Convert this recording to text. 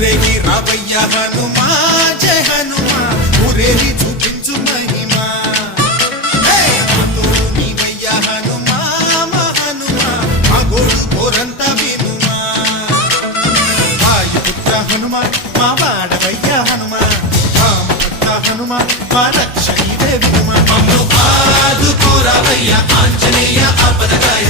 ఊరేగి రావయ్య హనుమా జయ హనుమా ఊరేగి చూపించు మహిమా నీవయ్య హనుమా మా హనుమా మా గోడు కోరంత వినుమా వాయుపుత్ర హనుమా మా వాడవయ్య హనుమా రామభక్త హనుమా మా రక్షణీవే వినుమా మమ్ము ఆదుకోరావయ్య ఆంజనేయ ఆపదగాయ